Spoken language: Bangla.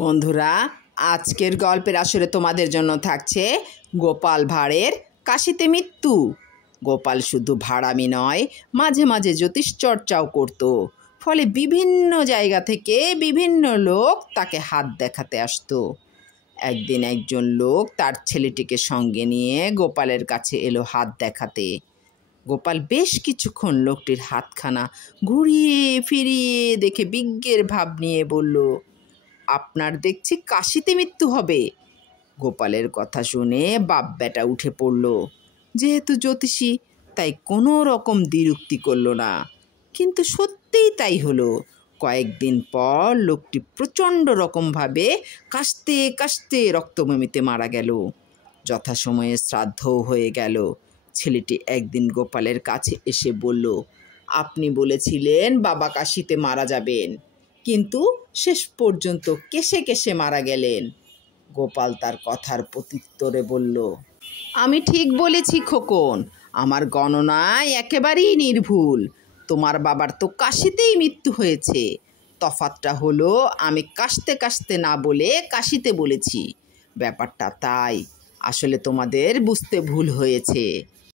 বন্ধুরা, আজকের গল্পের আসরে তোমাদের জন্য থাকছে গোপাল ভাঁড়ের কাশিতে মৃত্যু। গোপাল শুধু ভাঁড়ামি নয়, মাঝে মাঝে জ্যোতিষ চর্চাও করত। ফলে বিভিন্ন জায়গা থেকে বিভিন্ন লোক তাকে হাত দেখাতে আসতো। একদিন একজন লোক তার ছেলেটিকে সঙ্গে নিয়ে গোপালের কাছে এলো হাত দেখাতে। গোপাল বেশ কিছুক্ষণ লোকটির হাতখানা ঘুরিয়ে ফিরিয়ে দেখে বিজ্ঞের ভাব নিয়ে বলল, আপনার দেখছি কাশিতে মৃত্যু হবে। গোপালের কথা শুনে বাপ বেটা উঠে পড়ল। যেহেতু জ্যোতিষী, তাই কোনো রকম দ্বিরুক্তি করল না। কিন্তু সত্যিই তাই হলো। কয়েকদিন পর লোকটি প্রচণ্ড রকমভাবে কাশতে কাশতে রক্তবমিতে মারা গেল। যথাসময়ে শ্রাদ্ধও হয়ে গেল। ছেলেটি একদিন গোপালের কাছে এসে বলল, আপনি বলেছিলেন বাবা কাশিতে মারা যাবেন, কিন্তু শেষ পর্যন্ত কেসে কেসে মারা গেলেন। গোপাল তার কথার প্রত্যুত্তরে বলল, আমি ঠিক বলেছি খোকন, আমার গণনায় একেবারেই নির্ভুল। তোমার বাবার তো কাশিতেই মৃত্যু হয়েছে। তফাৎটা হলো আমি কাশতে কাশতে না বলে কাশিতে বলেছি। ব্যাপারটা তাই। আসলে তোমাদের বুঝতে ভুল হয়েছে।